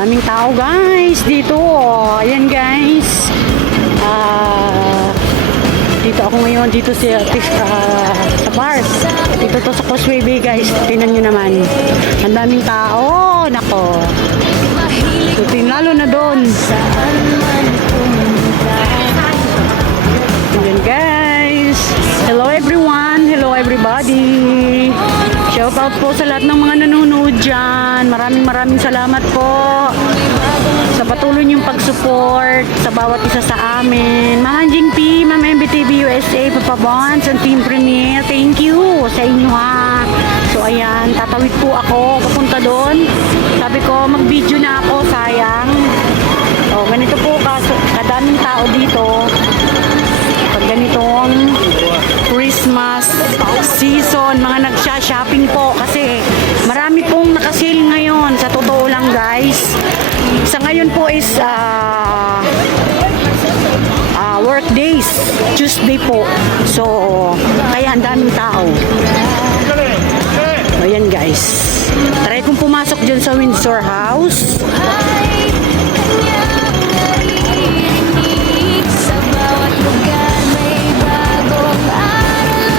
Daming tao guys dito. Ayan guys. Dito ako ngayon dito sa bars. Dito to sa Causeway Bay guys. Tingnan nyo naman. Ang daming tao. Nako. Lalo na doon. Ayan guys. Hello everyone. Hello everybody. Shout out po sa lahat ng mga nanonood dyan. Maraming salamat po sa patuloy niyong pag-support sa bawat isa sa amin. Ma'am Anjing P, Ma'am MBTV USA, Papa Bonds, and Team Premier. Thank you sa inyo ha. So ayan, tatawid po ako papunta doon. Sabi ko mag-video na ako, sayang. O ganito po kadaming tao dito. Pag ganitong Christmas season, mga nagsha-shopping po kasi marami pong nakasale ngayon. Sa totoo lang guys, sa ngayon po is work days, Tuesday po. So kaya ang daming tao. Ayan guys, try kong pumasok dyan sa Windsor House.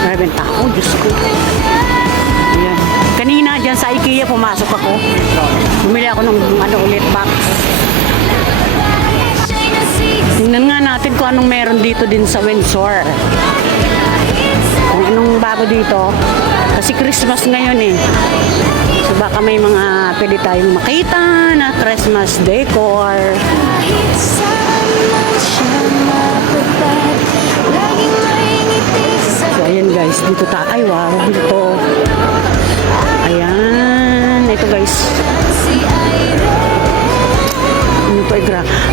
Maraming tao, Diyos ko. Ayan. Kanina dyan sa IKEA pumasok ako. Bumili ako ng ulit box. Tingnan nga natin kung anong meron dito din sa Windsor. Kung anong bago dito. Kasi Christmas ngayon eh. So baka may mga pwede tayong makita na Christmas decor. So ayan guys, dito tayo. Ay wow, dito. Ayan, ito guys.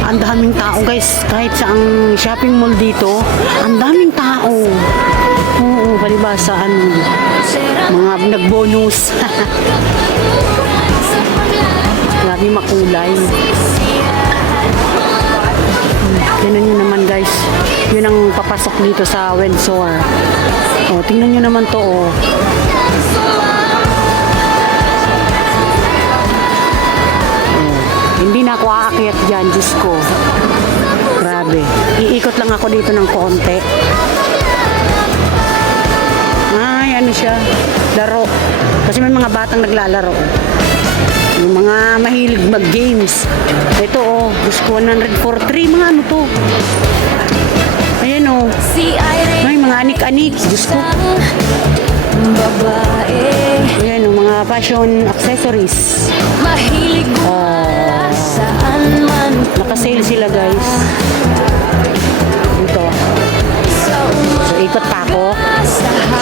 Ang daming tao guys, kahit sa ang shopping mall dito, ang daming tao. Oo, palibasa mga nagbonus. Grabe makulay. Tingnan nyo naman guys, yun ang papasok dito sa Windsor. O, tingnan nyo naman to oh. Hindi na ako aakyat dyan, Diyos ko. Grabe. Iikot lang ako dito ng konti. Ay, ano siya? Laro. Kasi may mga batang naglalaro. Yung mga mahilig mag-games. Ito, oh. Diyos ko, 100 for 3. Mga ano to? Ayan, oh. Ay, mga anik-anik. Diyos ko. Ayan, oh. Mga fashion accessories. Nakasale sila guys. Dito. So ikot pa ako.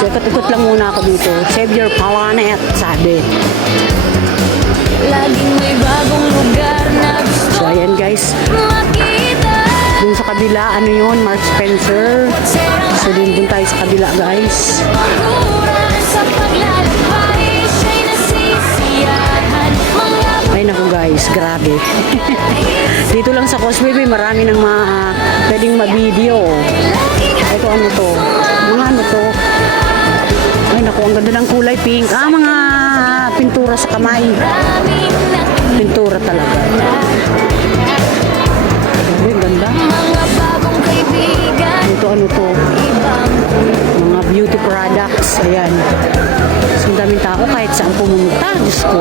So ikot lang muna ako dito. Save your planet, sabi. Laging may bagong lugar na gusto. So ayan guys. Dun sa kabila, ano yun? Mark Spencer. So dun tayo sa kabila guys. Ay naku guys, grabe. Dito lang sa Causeway Bay, marami ng mga pwedeng ma-video. Ito ano to? Mga ano to? Ay naku, ang ganda ng kulay pink. Mga pintura sa kamay. Pintura talaga. Ay, ganda. Ito ano to? Mga beauty products. Ayan. So, ang daming tao kahit saan pumunta. Diyos ko.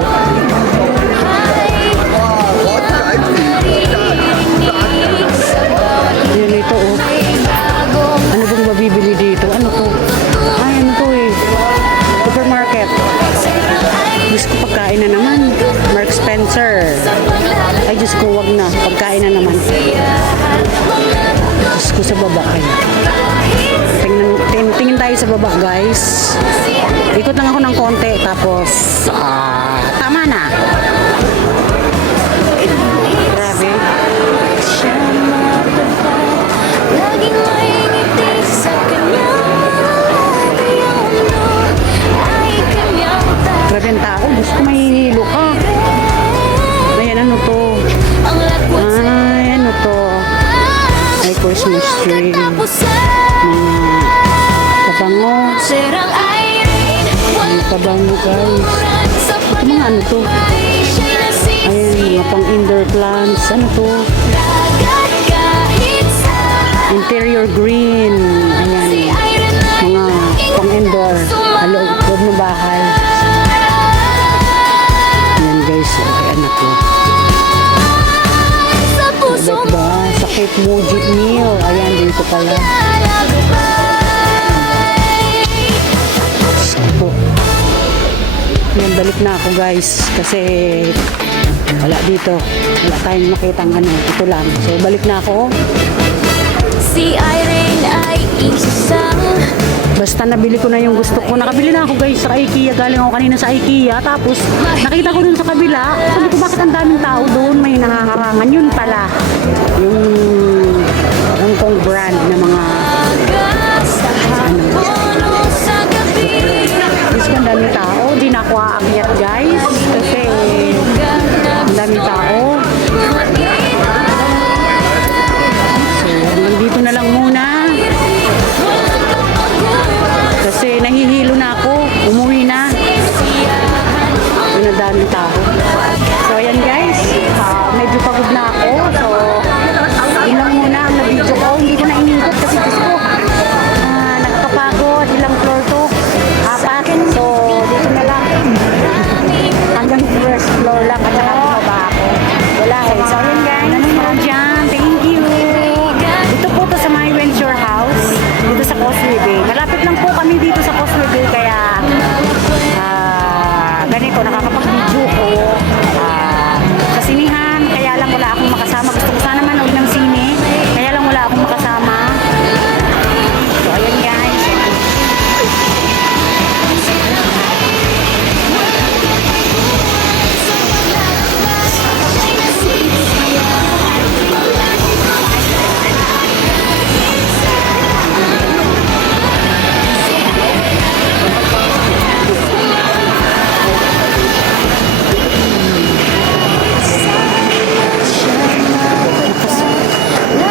Ayan ito oh. Ano bang mabibili dito? Ano to? Ay ano to eh. Supermarket. Diyos ko, pagkain na naman. Mark Spencer. Ay Diyos ko, wag na. Pagkain na naman. Diyos ko, sa baba kayo. Tingin tayo sa baba guys. Ikot lang ako ng konti. Tapos tama na. Grabe. Grabe ang tao. Gusto ko may hilo ka. Ayan, ano to? Ay, ano to? Ay, Christmas tree. Pabango. Pabango guys. Ito mga ano to? Ayan, Mga pang indoor plants. Ano to? Dagat kahit saan. Interior green. Ayan. Si Irene ay Mga laging pang indoor. Loob ng bahay. Ayan guys. Ay, anak ko. sa puso Diba? Sa Cape Moji Meal. Ayan, dito pala. Po. Yan, balik na ako guys. Kasi wala dito. Wala tayong makitang ano. Ito lang. So, balik na ako. Si Irene ay isang Basta nabili ko na yung gusto ko. Nakabili na ako guys sa IKEA. Galing ako kanina sa IKEA. Tapos nakita ko dun sa kabila. Sabi ko bakit ang daming tao doon. May nangangarangan. Yun pala. Yung tong brand na mga sa puno sa gabi. Diyos ko, ang daming tao. Di na ako aakyat guys. Kasi ang daming tao. So hanggang dito na lang muna. Kasi nahihilo na ako. Umuwi na. Yun ang daming tao. So ayan guys. Medyo pagod na ako. So yun lang muna ang na-video ko. Hindi ko na inikot kasi gusto ko. Nakakapagod. Ilang floor to? Apat. So dito na lang. Hanggang first floor lang at saka bumaba ako. Wala eh. So ayan guys. Nanonood dyan. Thank you. Dito po to sa my Venture House. Dito sa Causeway Bay. Malapit lang po kami dito sa Causeway Bay. Kaya ganito nakakapag-video ko sa sinihan. Kaya lang wala akong makasama. Gusto ko sana manood ng sine. Kaya lang wala akong makasama. So ayan guys.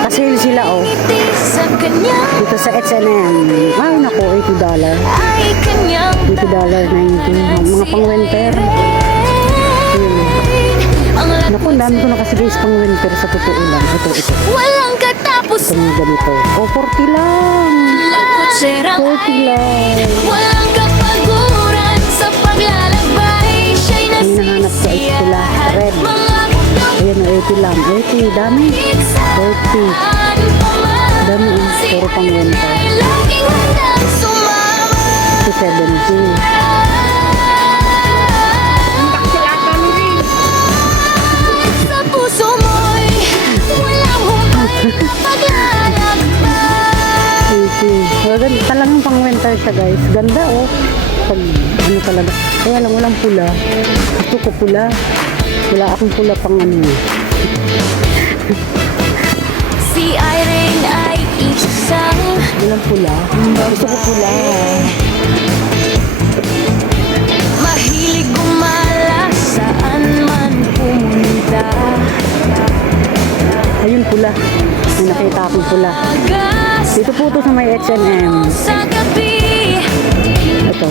Kasi sila oh. Sa kanya Dito sa H&M. Ay naku, $80. ay kanyang $80.90. Mga pang-winter. ang Naku, ang dami ko na kasi guys pang-winter sa totoo lang. Ito. walang katapos Ito mga ganito. Oh, 40 lang. lakot serang 40 lang. walang kapaguran sa paglalakbay. Siya'y Ang hinahanap ko ay pula. Red. mga bundok Ayan, 80 lang. 80, dami. 40. Dami. Puro pang-winter. ay laging handang sumama. 70. Sa puso mo'y walang humpay na paglalakbay. 80. Talagang pang-winter siya guys. Ganda oh. Pag ano talaga. Kaya lang walang pula. Gusto ko pula. Wala akong pula pang ano. Si Irene ay isang Walang pula. Gusto ko pula. mahilig gumala saan man pumunta. Ayun pula. May nakita akong pula. Gas Dito po to sa may H&M. sa gabi. Ito.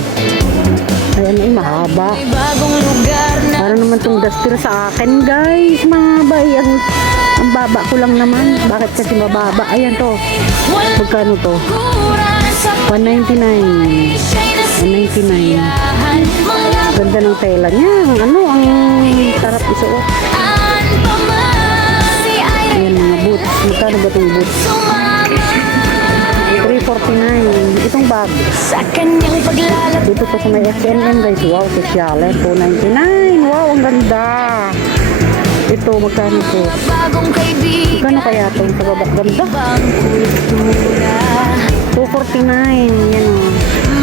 Ayan ay mahaba. May bagong lugar na Para naman tong duster sa akin guys. Mahaba. Ang baba ko lang naman. Bakit kasi mababa? Ayan to. walang Magkano to? kuran sa 199. siya'y 199. nasisiyahan. Mga Ganda ng tela niya. Ano, ang sarap isuot. baan pa man. Si Irene Ayan mga boots. Magkano ba itong boots? sumama 349. Itong bag. sa kanyang paglalakbay. Dito po sa may H&M guys. Wow, sosyale. 299. Wow, ang ganda. Ito, magkano to? Bagong kaibigan. Magkano kaya ito? Sa babak ganda. Ibang kultura. 249. Yan o.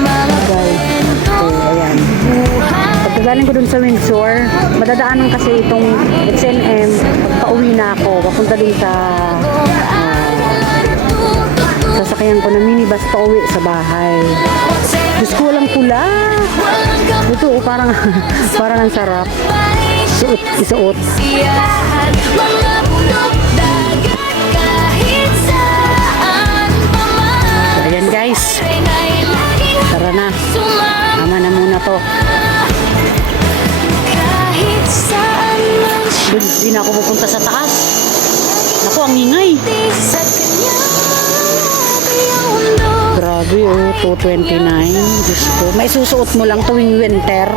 Mga Guys. So, ayan. buhay. Pagkagaling ko dun sa Windsor, madadaanan kasi itong H&M. Pagpa-uwi na ako, papunta din sa sasakyan ko na minibus pa uwi sa bahay. Diyos ko, walang pula. Ito, oh, parang, parang ang sarap. Isuot. Siyahan, mga bundok, dagat, kahit saan pa man. So, ayan guys. Ay laging Tara na. sumama. Tama na muna to. Kahit saan man siya. hindi na ako pupunta sa taas. Naku, ang ingay. Sa kanyang iyong mundo. Grabe, oh, 229. Diyos ko. May susuot mo lang tuwing winter.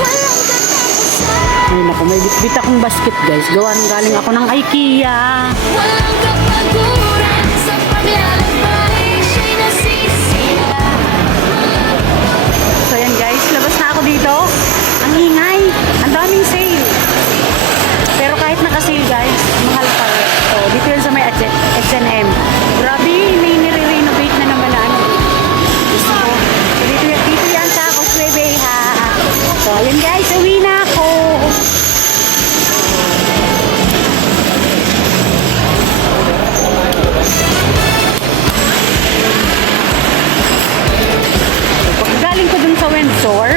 Walang katapusan. Ay, naku, may bitbit akong basket, guys. Galing ako ng IKEA. Walang kapaguran sa paglalakbay. Siya'y nasisira. So, yan, guys. Labas na ako dito. Ang ingay. Ang daming sale. Pero kahit naka-sale, guys, mahal pa rin. So, dito yan sa may H&M. Grabe, may nire-renovate na naman na ano. Diyos ko. So, dito yan sa Causeway ha. So, yun guys, uwi na ako. So, pag galing ko dun sa Windsor,